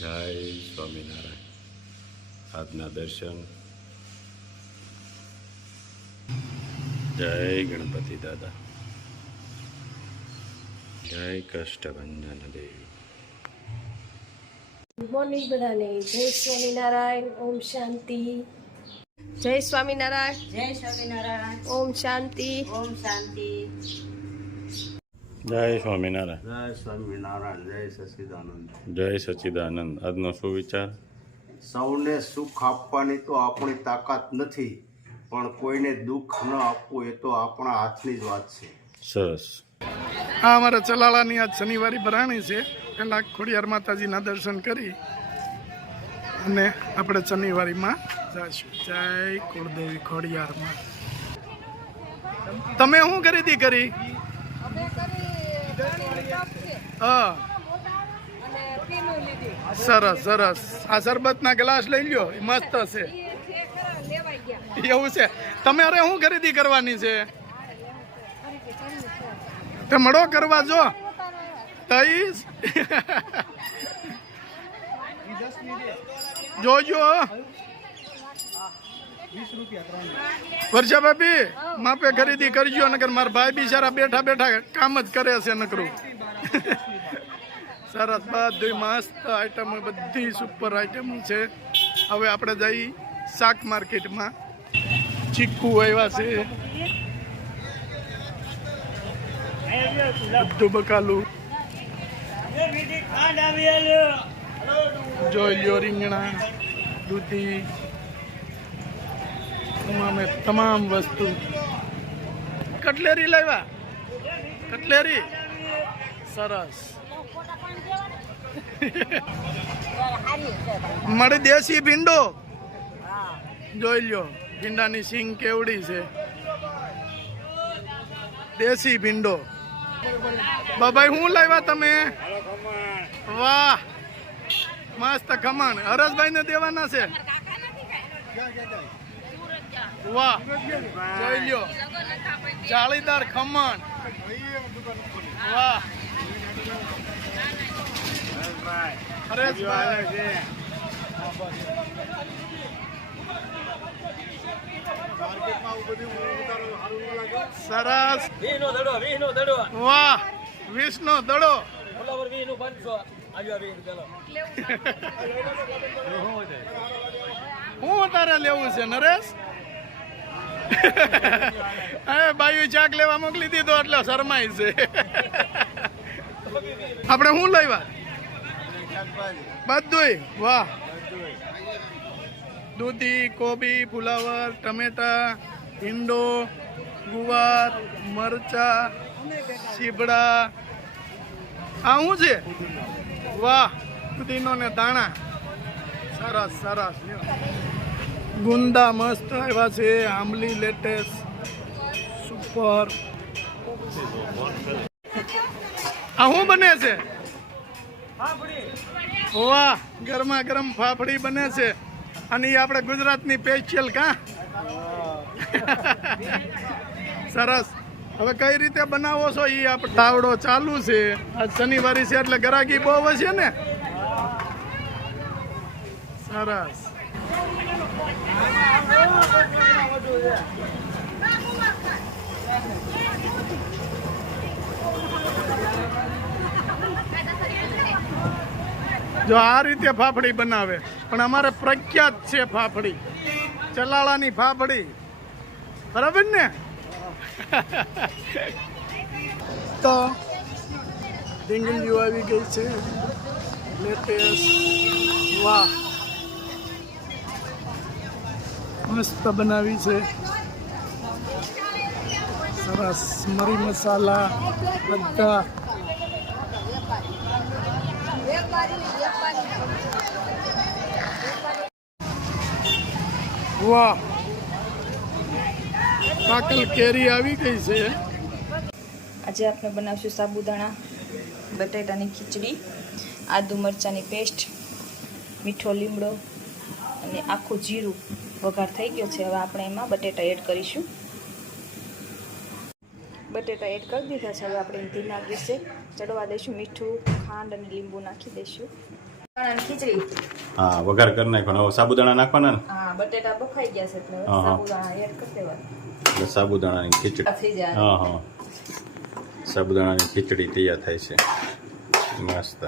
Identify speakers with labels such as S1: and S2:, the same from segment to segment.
S1: જય સ્વામિનારાયણ આજના દર્શન જય ગણપતિ દાદા જય કષ્ટભંજન દેવી
S2: ગુડ મોર્નિંગ બધાને જય સ્વામિનારાયણ ઓમ શાંતિ જય સ્વામિનારાયણ
S3: જય સ્વામિનારાયણ
S2: ઓમ શાંતિ
S3: ઓમ શાંતિ
S1: જય સ્વામિનારાયણ.
S4: જય સ્વામિનારાયણ જય સચિદાનંદ.
S1: જય સચિદાનંદ. આજનો સુવિચાર
S4: સૌને સુખ આપવાની તો આપણી તાકાત નથી પણ કોઈને દુઃખ ન આપવું એ તો આપણા હાથની જ વાત છે.
S1: સરસ.
S5: આ અમારા ચલાલાની આજ શનિવારી ભરાણી છે. પહેલાં ખોડિયાર માતાજીના દર્શન કરી અને આપણે શનિવારીમાં જઈશું જય કુળદેવી ખોડિયારમાં. તમે શું ખરીદી કરી? હા. સરસ સરસ. આ શરબતના ગ્લાસ લઈ લ્યો. એ મસ્ત છે. એવું છે. તમે અરે શું ખરીદી કરવાની છે? તે મળો કરવા જો. જોજો વર્ષા ભાભી માપે ખરીદી કરજો નકર મારા ભાઈ બિચારા બેઠા બેઠા કામ જ કરે છે નકરું. સરસ, બધી મસ્ત આઈટમો બધી સુપર આઈટમો છે. હવે આપણે જઈ શાક માર્કેટમાં. ચીકુ આવ્યા છે. બધું બકાલું. જોઈ લ્યો રીંગણા, દૂધી. તમામે તમામ વસ્તુ. કટલેરી લાવ્યા? કટલેરી? સરસ. મળે દેશી ભીંડો. જોઈ લ્યો ભીંડાની સિંગ કેવડી છે. દેશી ભીંડો. બાબાઈ શું લાવ્યા તમે? વાહ મસ્ત ખમણ. હરસભાઈ ને દેવાના છે. વાહ જોઈ લ્યો. જાળીદાર ખમણ. વાહ. સરસ. વાહ વીસ નો દડો હું તારે લેવું છે નરેશ? હવે બાયુ ચાક લેવા મોકલી દીધો એટલે શરમાય છે. આપણે શું લાવ્યા? બધુંય? વાહ. દૂધી, કોબી, ફુલાવર, ટમેટા, ઈંડો, ગુવાર, મરચા સીબડા આ શું છે? વાહ. પુદીનો ને દાણા. સરસ સરસ. ગુંદા મસ્ત આવ્યા છે. આંબલી લેટેસ્ટ સુપર. આ શું બને છે? વાહ ગરમા ગરમ ફાફડી બને છે. અને એ આપણે ગુજરાતની સ્પેશિયલ કા? સરસ. હવે કઈ રીતે બનાવો છો? એ આપણે તાવડો ચાલુ છે. આજ શનિવારી છે એટલે ગરાગી બહુ હશે ને? સરસ. જો આ રીતે ફાફડી બનાવે. પણ અમારે પ્રખ્યાત છે ફાફડી. ચલાળાની ફાફડી. બરાબર ને? તો ડીંગલીઓ આવી ગઈ છે. લેટેસ્ટ. વાહ. મસ્ત બનાવી છે. સરસ. મરી મસાલા, બધા. વાહ પાકલ કેરી આવી ગઈ છે.
S6: આજે આપણે બનાવશું સાબુદાણા, બટેટાની ખીચડી, આદુ મરચાંની પેસ્ટ, મીઠો લીમડો અને આખું જીરું વઘાર થઈ ગયો છે. હવે આપણે એમાં બટેટા એડ કરીશું. બટેટા એડ કરી દીધા છે. હવે આપણે ધીમા ગેસે ચડવા દઈશું. મીઠું, ખાંડ અને લીંબુ નાખી દઈશું. ખીચડી.
S1: હા વઘાર કરી નાખવાનો. હવે સાબુદાણા નાખવાના ને?
S6: હા બટેટા બફાઈ ગયા છે એટલે. સાબુદાણા એડ કરી દેવાના.
S1: સાબુદાણાની ખીચડી. હા હા. સાબુદાણાની ખીચડી તૈયાર થાય છે. મસ્ત.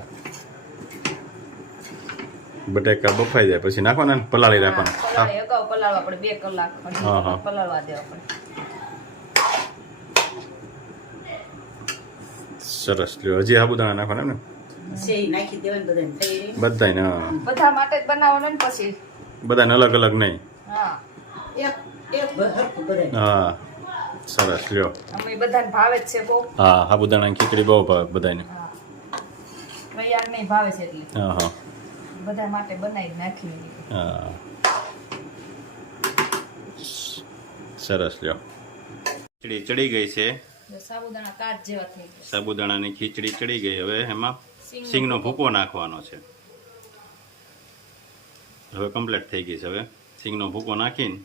S1: બટેકા બફાઈ જાય પછી નાખવાના ને? પલાળી રાખવાના. હા.
S6: અગાઉ પલાળવા બે કલાક
S1: હા, હા.
S6: પલાળવા દેવા પડે.
S1: સરસ. લ્યો હજી સાબુદાણા નાખવાના એમ
S3: સેઈ નાખી દેવાની બધાને. થઈ રહી
S1: બધાને હા.
S6: બધા માટે જ બનાવવાનું ને પછી?
S1: બધાને અલગ અલગ નહીં.
S6: હા.
S3: એક એક હરખું
S1: હા સરસ લ્યો.
S6: અમે બધાને ભાવે જ છે બહુ.
S1: હા સાબુદાણાની ખીચડી બહુ ભાવે બધાને
S6: હા. નહીં ભાવે છે એટલે.
S1: હા હા.
S6: બધા માટે બનાવી નાખી
S1: હા. સરસ લ્યો. ખીચડી ચડી ગઈ છે.
S6: સાબુદાણા કાચ જેવા થઈ ગયા.
S1: સાબુદાણાની ખીચડી ચડી ગઈ હવે એમાં.
S6: સિંગનો
S1: ભૂકો નાખવાનો છે. હવે કમ્પ્લીટ થઈ ગઈ છે હવે. સિંગનો ભૂકો નાખીને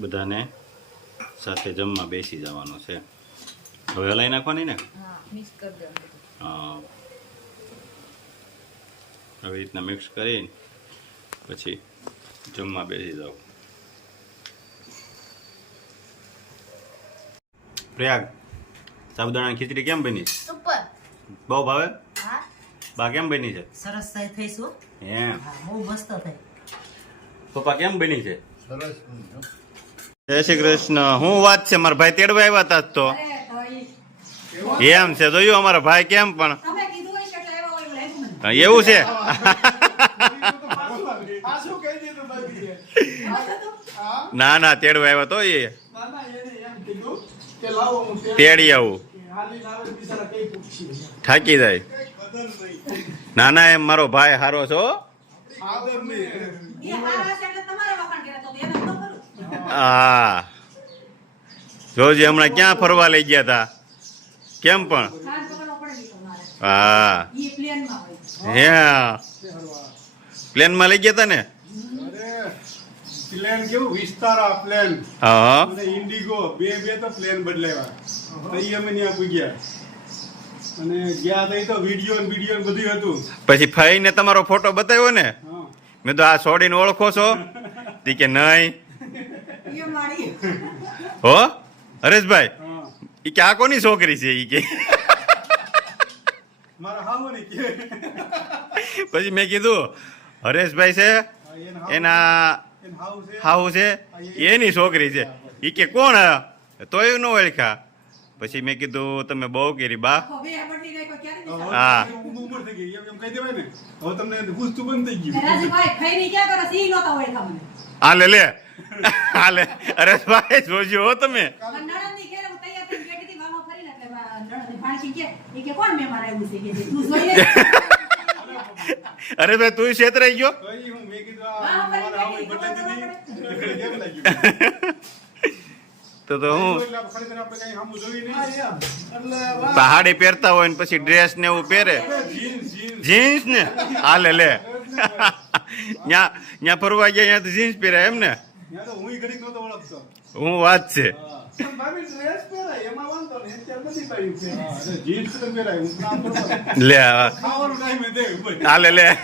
S1: બધાને સાથે જમવા બેસી જવાનું છે. હવે હલાઈ નાખવાની ને?
S6: હા
S1: આવી રીતના મિક્સ કરીને પછી જમવા બેસી જાવ પ્રયાગ સાબુદાણાની ખીચડી કેમ બની
S3: સુપર.
S1: બહુ ભાવે?
S3: હા.
S1: બા કેમ બની છે?
S3: સરસ થઈ થઈશું.
S1: એમ.
S3: હા બહુ મસ્ત થઈ
S1: પપ્પા કેમ બની છે? જય શ્રી કૃષ્ણ. હું વાત છે મારા ભાઈ તેડવા આવ્યા હતા જ તો. એમ છે જોયું અમારા ભાઈ કેમ પણ. એવું છે. ના ના તેડવા આવ્યા તો એ.
S5: ના ના એને એમ કીધું કે લાવો હું તેલ
S1: તેડી આવું. થાકી જાય. ના ના એમ મારો ભાઈ હારો છો? હા. જોજે હમણાં ક્યાં ફરવા લઈ ગયા હતા કેમ પણ? હા. હે? પ્લેનમાં લઈ ગયા હતા ને?
S7: પ્લેન કેવું? વિસ્તારા પ્લેન
S1: હા.
S7: અને ઇન્ડિગો બે બે તો પ્લેન બદલાવ્યા. તઈ અમે ત્યાં પૂગ્યા. અને ગયા તઈ તો વીડિયો ને વીડિયો ને બધું હતું.
S1: પછી ફઈને તમારો ફોટો બતાવ્યો ને? મેં તો આ છોડીને ઓળખો છો. તી કે નહીં. હો? હરેશભાઈ
S7: એ
S1: ઈ કે આ કોની છોકરી છે? ઈ કે.
S7: મારા હાવો ને કે.
S1: પછી મેં કીધું હરેશભાઈ છે
S7: એન હાવ- છે?
S1: એની છોકરી છે. એ કે કોણ તોય ન ઓળખા. પછી મેં કીધું તમે બહુ કરી બા. હા. આ લે. હાલે. અરે ભાઈ જોજો હો તમે.
S8: મા- કોણ મહેમાન આવ્યું છે? કે તું જોઈ લે.
S1: અરે ભાઈ તું છેતરાઈ ગયો?
S7: તો
S1: તો તો હું? પહાડી પહેરતા હોય ને પછી ડ્રેસ ને એવું પહેરે.
S7: જીન્સ
S1: ને? હાલે લે લે. ન્યા ન્યા ફરવા ગયા ત્યાં તો જીન્સ પહેરે એમ ને?
S7: ત્યાં હું
S1: વાત છે. લે, આ. લે.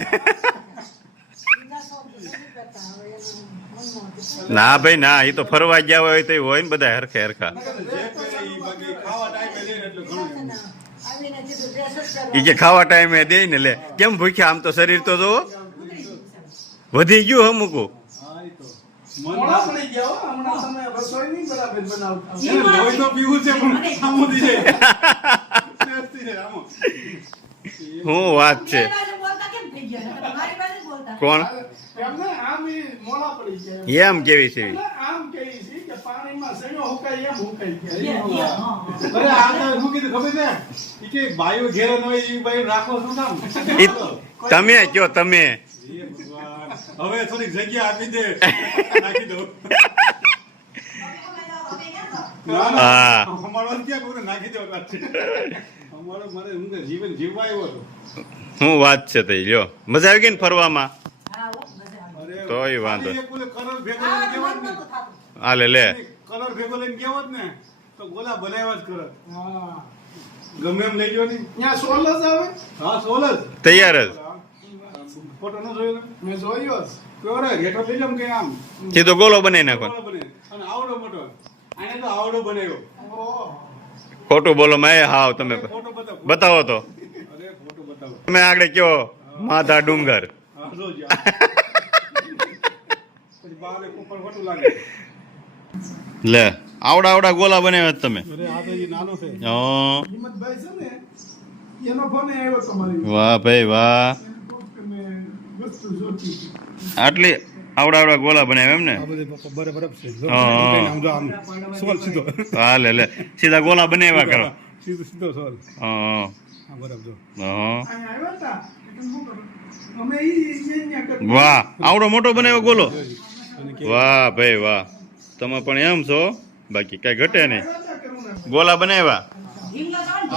S1: ના ભાઈ, ના એ તો ફરવા ગયા હોય, તો હોય ને બધા હરખે હરખા. એ કે ખાવા ટાઈમે દે ને લે. કેમ ભૂખ્યા? આમ તો શરીર તો જોવો. વધી ગયું અમુકું
S7: હા ઈ તો મન
S5: મોડા પડી ગયા હમણાં તમે રસોઈ નહીં બરાબર બનાવતા.
S7: લોહી તો પીવું છે પણ આમોથી જાય છે. આમો.
S1: શું વાત છે. કોણ? એમ કેવી છે?
S5: આમ કહી છે કે પાણીમાં સણ્યો હુકાય એમ હુકાઈ
S8: યે,
S5: ગયા
S8: યે, હા, હા.
S7: અરે આ તો શું કીધું ખબર છે? કે ભાઈઓ ઘેર ન હોય ઈ ભાઈ રાખો શું કામ?
S1: તમે કયો તમે.
S7: હવે થોડીક જગ્યા આપી દે. નાખી દો વાત છે? અમારો મારે હું
S1: વાત છે તે લ્યો. મજા આવી ગઈ ને ફરવામાં?
S8: હા, હો, મજા આવે.
S7: અરે
S1: તોય વાંધો. હાલે લે લે.
S7: કલર ભેગો લઈને કહેવત ને તો ગોલા બનાવ્યા જ કરત. ગમે એમ લઈ ગયો ને.
S5: ત્યાં સોલ જ આવે?
S7: હા સોલ જ.
S9: તૈયાર જ.
S7: ફોટો ન જોયો
S5: મેં જોયો જ.
S7: કેવો રે લઈ જાઓ કે આમ?
S9: સીધો ગોલો બનાવી નાખો.
S7: અને આવડો મોટો. આને તો આવડો બનાવ્યો.
S9: ખોટું બોલો મેં હાવ તમે.
S7: બતાવો
S9: તો. તમે આગળ કયો માધા ડુંગર. લે આવડા આવડા ગોલા બનાવ્યા તમે. વાહ ભાઈ વાહ
S5: કે મેં વસ્તુ જોતી હતી.
S9: આટલી આવડા આવડા ગોલા બનાવ્યા એમ ને?
S7: આ બધે બરાબર બરાબર છે. જો
S9: હા.
S7: આમ જો આમ સોલ સીધો.
S9: હા લે. લે સીધા ગોલા બનાવ્યા કરો.
S7: સીધો સીધો સોલ
S9: હા.
S7: બરાબર જો.
S9: હં.
S5: અહીંયા આવ્યા હતા એટલે શું કરું? અમે ઈ અહીંયા કરતા.
S9: વાહ આવડો મોટો બનાવ્યો ગોલો. વાહ ભાઈ વાહ. તમે પણ એમ છો? બાકી કઈ ઘટે નહીં. ગોલા બનાવ્યા?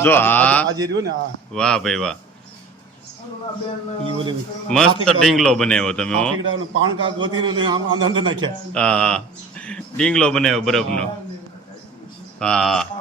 S9: જો હા.
S7: આ જે રહ્યો ને આ
S9: વાહ ભાઈ વાહ. મસ્ત ઢીંગલો બનાવ્યો તમે હો.
S7: આફ્રિકાનો પાણ ગોતીને ને આમ આમ અંદર નાખ્યા.
S9: હા ડીંગલો ઢીંગલો બનાવ્યો બરફનો. હે.